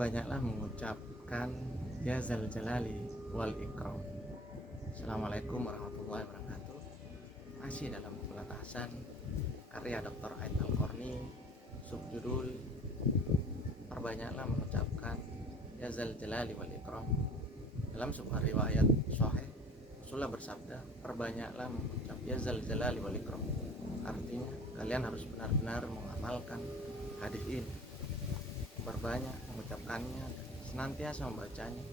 Perbanyaklah mengucapkan ya zal jalali wal ikram. Assalamualaikum warahmatullahi wabarakatuh. Masih dalam pementasan karya Dr. Aid Al-Qarni, subjudul perbanyaklah mengucapkan ya zal jalali wal ikram. Dalam sebuah riwayat sahih, Rasulullah bersabda, perbanyaklah mengucap ya zal jalali wal ikram. Artinya kalian harus benar-benar mengamalkan hadis ini, berbanyak mengucapkannya dan senantiasa membacanya.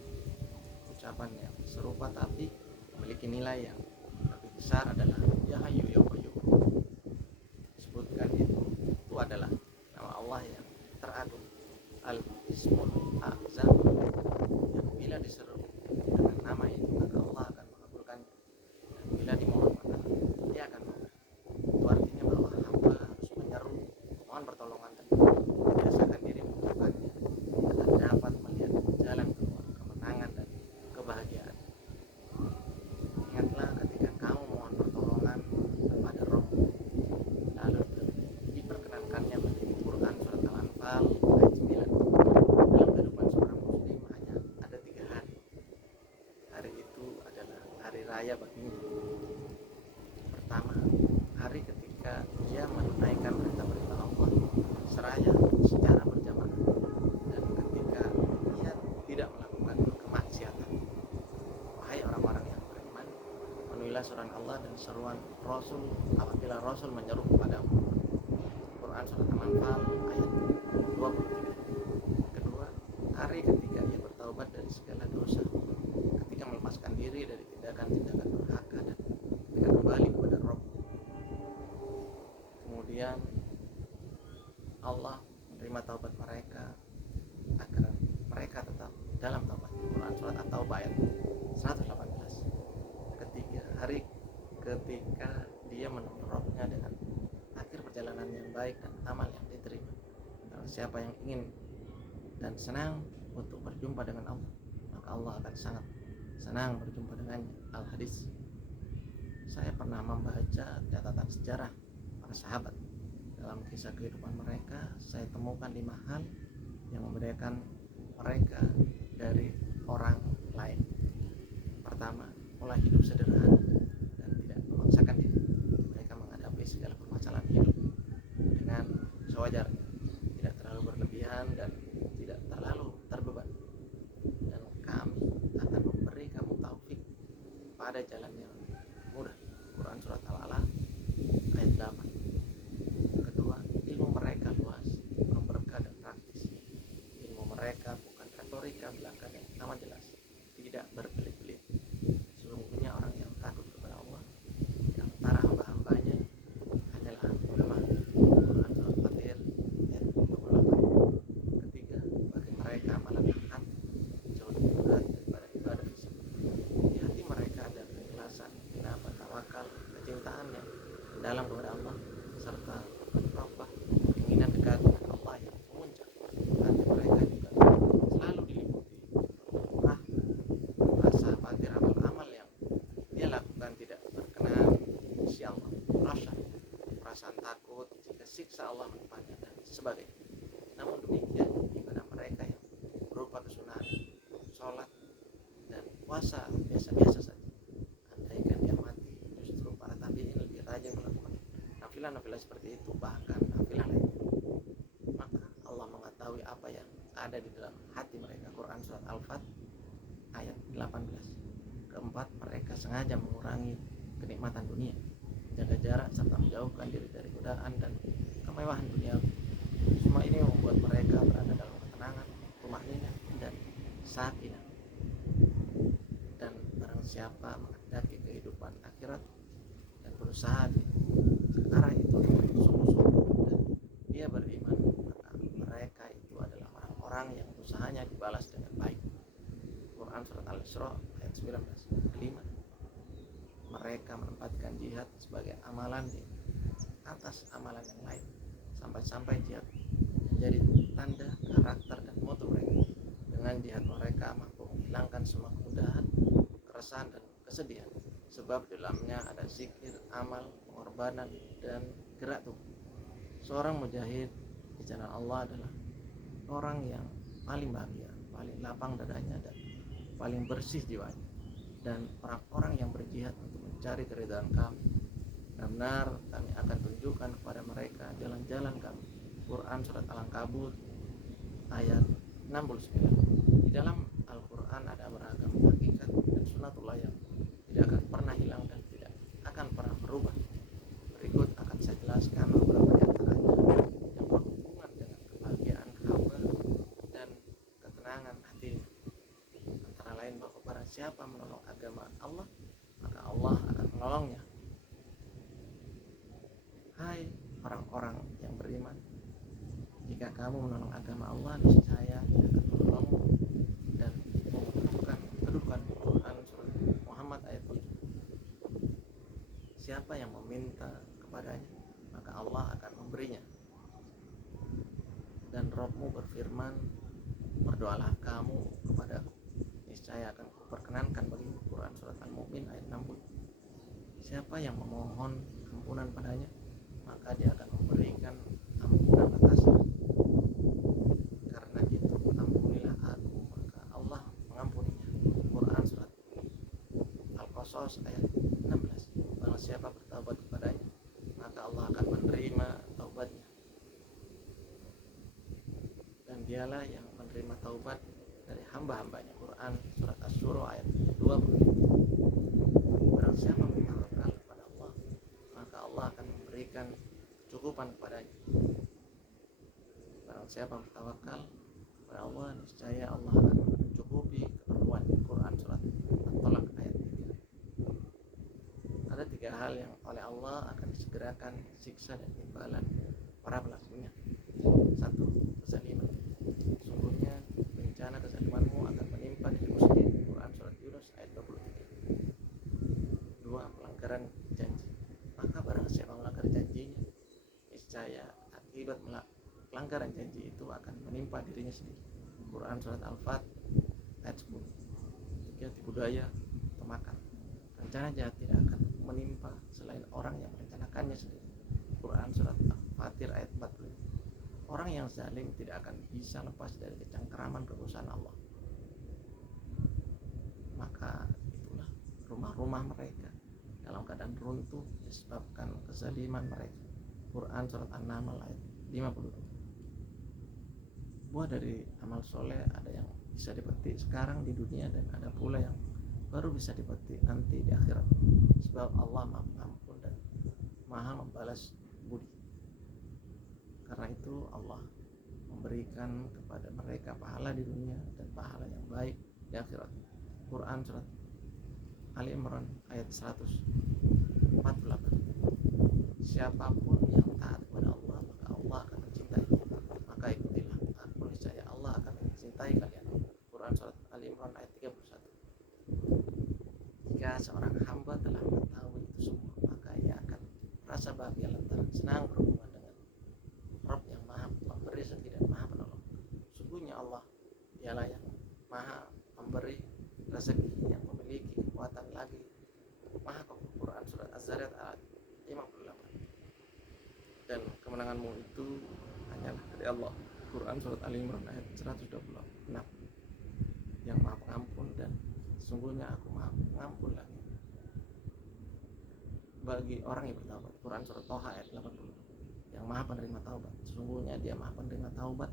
Ucapan yang serupa tapi memiliki nilai yang lebih besar adalah ya hayyu ya qayyum. Sebutkan itu adalah nama Allah yang teragung, al-ismul a'zam, yang bila diseru dengan nama itu maka Allah akan mengabulkannya, dan bila dimohon maka dia akan memberi. Itu artinya bahwa hamba harus menyeru, mohon pertolongan dan biasakan diri mengucapkannya agar dapat melihat jalan keluar kemenangan dan kebahagiaan. Ingatlah ketika kamu mohon pertolongan kepada Roh, lalu diperkenankannya baca Quran surat Al-Anfal ayat 9. Dalam kehidupan seorang muslim hanya ada 3 hari. Hari itu adalah hari raya baginya. Pertama, hari ketika dia menunaikan perintah-perintah Allah seraya secara berjamaah, dan ketika dia tidak melakukan kemaksiatan. Wahai orang-orang yang beriman, penuhilah surat Allah dan seruan Rasul apabila Rasul menyeru kepadamu. Quran surat Al-Anfal ayat 23. Kedua, hari ketika ia bertaubat dari segala dosa, ketika melepaskan diri dari tindakan-tindakan durhaka dan ketika kembali kepada Rabb. Kemudian Allah menerima taubat mereka agar mereka tetap dalam taubat. Quran surat At-Taubah ayat 118. Ketiga, hari ketika dia menemui Rabbnya dengan akhir perjalanan yang baik dan amal yang diterima. Karena siapa yang ingin dan senang untuk berjumpa dengan Allah, maka Allah akan sangat senang berjumpa dengannya. Al-Hadis. Saya pernah membaca catatan sejarah para sahabat. Dalam kisah kehidupan mereka, saya temukan 5 hal yang membedakan mereka dari orang lain. Pertama, mulai hidup sederhana dan tidak memaksakan diri. Mereka menghadapi segala permasalahan hidup dengan sewajarnya, tidak terlalu berlebihan dan tidak terlalu terbeban. Dan kami akan memberi kamu taufik pada jalan yang mudah. Quran surat Al-Alaq ayat 8. Kedua, ilmu mereka luas, penuh berkah dan praktis. Ilmu mereka bukan retorika belaka yang amat jelas, tidak berbelit-belit. Sesungguhnya orang yang takut kepada Allah di antara hamba-hambanya hanyalah ulama. Quran surat Fatir ayat 28. Ketiga, bagi mereka amalan taat jauh lebih berat daripada ibadah fisik. Di hati mereka ada keikhlasan, kenapa tawakal, kecintaan yang dalam kepada Allah, serta rafah, keinginan dekat dengan Allah yang memuncak. Hati mereka juga selalu diliputi rahmat, rasa khawatir amal-amal yang dia lakukan tidak berkenan di sisi Allah, rasa perasaan takut jika siksa Allah menimpa-Nya dan sebagainya. Namun demikian, ibadah mereka yang berupa kesunahan, sholat dan puasa biasa-biasa saja. Andaikan diamati, justru para tabi'in lebih rajin melakukan nafilah-nafilah seperti itu, bahkan nafilah lainnya. Maka Allah mengetahui apa yang ada di dalam hati mereka. Quran surat Al-Fat ayat 18. Keempat, mereka sengaja mengurangi kenikmatan dunia, jaga jarak serta menjauhkan diri dari godaan dan kemewahan dunia. Semua ini membuat mereka berada dalam ketenangan, tumaninah dan sakinah. Dan barang siapa menghendaki kehidupan akhirat dan berusaha ke arah itu dengan sungguh-sungguh dan dia beriman, maka mereka itu adalah orang-orang yang usahanya dibalas dengan baik. Quran surat Al-Isra ayat 19. Kelima, mereka menempatkan jihad sebagai amalan di atas amalan yang lain, sampai-sampai jihad menjadi tanda karakter dan moto mereka. Dengan jihad mereka mampu menghilangkan semua kemudahan, keresahan dan kesedihan, sebab di dalamnya ada zikir, amal, pengorbanan dan gerak tubuh. Seorang mujahid di jalan Allah adalah orang yang paling bahagia, paling lapang dadanya, dan paling bersih jiwanya. Dan orang-orang yang berjihad untuk mencari keridhaan kami, benar-benar kami akan tunjukkan kepada mereka jalan-jalan kami. Quran surat Al-Ankabut ayat 69. Di dalam Al-Quran ada beragam hakikat dan sunatullah yang tidak akan pernah hilang dan tidak akan pernah berubah. Berikut akan saya jelaskan beberapa di antaranya yang berhubungan dengan kebahagiaan hamba dan ketenangan hati. Antara lain bahwa barang siapa menolong agama Allah, maka Allah akan menolongnya. Hai orang-orang yang beriman, jika kamu menolong agama Allah, niscaya Dia akan menolongmu. Dan menunjukkan kedudukan Quran surat Muhammad ayat 7. Siapa yang meminta kepadanya, maka Allah akan memberinya. Dan Rabbmu berfirman, berdoalah kamu kepadaku, niscaya akan kuperkenankan bagimu. Quran surat Al-Mu'min ayat 60. Siapa yang memohon ampunan padanya, maka Dia akan memberikan ampunan atasnya. Karena itu ampunilah aku, maka Allah mengampuninya. Quran surat Al-Qasas ayat 16. Barang siapa bertaubat kepadanya, maka Allah akan menerima taubatnya. Dan Dialah yang menerima taubat dari hamba-hambanya. Quran surat Asy-Syura ayat 20. Barang siapa bertawakal kepada Allah, maka Allah akan memberikan kecukupan kepadanya. Barang siapa bertawakal kepada Allah, niscaya Allah akan mencukupi keperluannya. Quran surat At-Tolak ayat 3. Ada 3 hal yang oleh Allah akan disegerakan siksa dan imbalan para pelakunya. 1. Kezaliman. Sungguhnya bencana kezalimanmu akan menimpa dirimu sendiri. Quran surat Yunus ayat 23. 2. Pelanggaran janji. Maka barang siapa melanggar janjinya, niscaya akibat pelanggaran janji itu akan menimpa dirinya sendiri. Quran surat Al-Fat ayat 10. 3. Tipu daya atau makar. Rencana jahat tidak akan menimpa selain orang yang merencanakannya sendiri. Quran surat Al-Fatir ayat 45. Orang yang zalim tidak akan bisa lepas dari kecangkraman kekuasaan Allah. Maka itulah rumah-rumah mereka dalam keadaan runtuh disebabkan kezaliman mereka. Quran surat An-Naml ayat 52. Buah dari amal soleh ada yang bisa dipetik sekarang di dunia, dan ada pula yang baru bisa dipetik nanti di akhirat. Sebab Allah Maha Pengampun dan Maha membalas budi. Karena itu Allah memberikan kepada mereka pahala di dunia dan pahala yang baik di akhirat. Quran surat Ali Imran ayat 148. Siapapun yang taat kepada Allah, maka Allah akan mencintai. Maka ikutilah aku, niscaya Allah akan mencintai kalian. Quran surat Ali Imran ayat 31. Jika seorang hamba telah mengetahui itu semua, maka ia akan merasa bahagia lantaran senang berhubungan dengan Rabb yang Maha Pemberi rezeki dan Maha Penolong. Sungguhnya Allah Dialah yang Maha Pemberi rezeki, yang memiliki kekuatan lagi Maha Kokoh. Quran surat Az-Zariyat ayat 58. Dan kemenanganmu itu hanyalah dari Allah. Quran surat Ali Imran ayat 126. Yang Maha Pengampun, dan sesungguhnya aku Maha Pengampun lagi bagi orang yang bertaubat. Quran surat Toha ayat 80. Yang Maha Penerima Taubat, sesungguhnya Dia Maha Penerima Taubat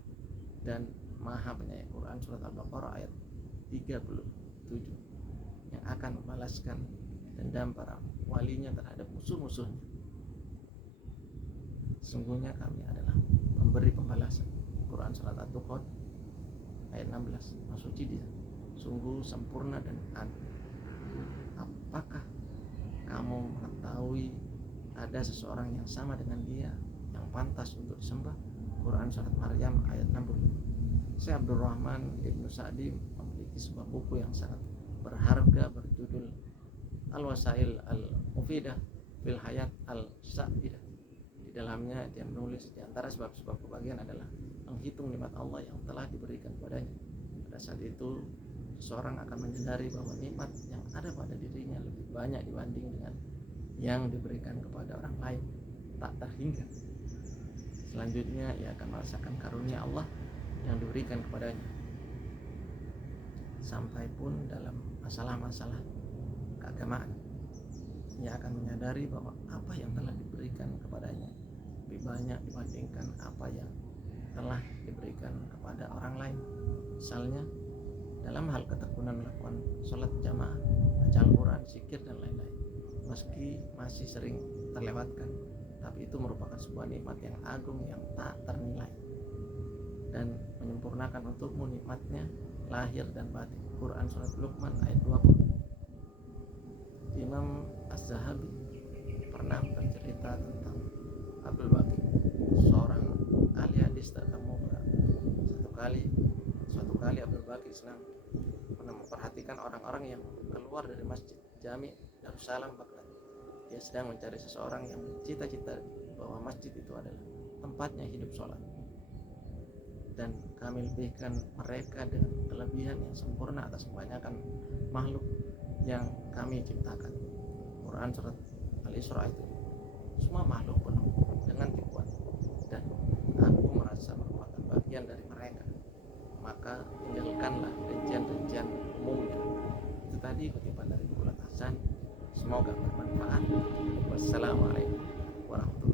dan Maha Penyayang. Quran surat Al-Baqarah ayat 37. Yang akan membalaskan dendam para walinya terhadap musuh-musuhnya. Sesungguhnya kami adalah memberi pembalasan. Quran surat At-Tuqad ayat 16. Maksudnya Dia sungguh sempurna dan adil. Apakah kamu mengetahui ada seseorang yang sama dengan Dia, yang pantas untuk disembah? Quran surat Maryam ayat 60. Syekh Abdurrahman Ibnu Sa'di memiliki sebuah buku yang sangat berharga berjudul Al-Wasail Al-Mufidah fil Hayat Al-Sa'idah. Di dalamnya dia menulis di antara sebab-sebab kebahagiaan adalah menghitung nikmat Allah yang telah diberikan padanya. Pada saat itu seseorang akan menyadari bahwa nikmat yang ada pada dirinya lebih banyak dibanding dengan yang diberikan kepada orang lain, tak terhingga. Selanjutnya ia akan merasakan karunia Allah yang diberikan kepadanya. sampai pun dalam masalah-masalah keagamaan ia akan menyadari bahwa apa yang telah diberikan kepadanya lebih banyak dibandingkan apa yang telah diberikan kepada orang lain. Misalnya dalam hal ketekunan melakukan sholat jamaah, baca Al-Quran, zikir dan lain-lain, meski masih sering terlewatkan, tapi itu merupakan sebuah nikmat yang agung yang tak ternilai dan menyempurnakan untukmu nikmatnya lahir dan batin. Quran surat Luqman ayat 20. Imam Az-Zahabi pernah bercerita tentang Abdul Baqi, seorang ahli hadis terkemuka. Suatu kali Abdul Baqi sedang memperhatikan orang-orang yang keluar dari masjid Jami Darussalam Baghdad. Dia sedang mencari seseorang yang cita-cita bahwa masjid itu adalah tempatnya hidup sholat, dan kami lebihkan mereka dengan kelebihan yang sempurna atas kebanyakan makhluk yang kami ciptakan. Quran surat Al-Isra itu semua makhluk penuh dengan tipuan, dan aku merasa merupakan bagian dari mereka. Maka tinggalkanlah rincian-rincian umumnya. Itu tadi kutipan dari buku Hasan. Semoga bermanfaat. Wassalamualaikum warahmatullahi wabarakatuh.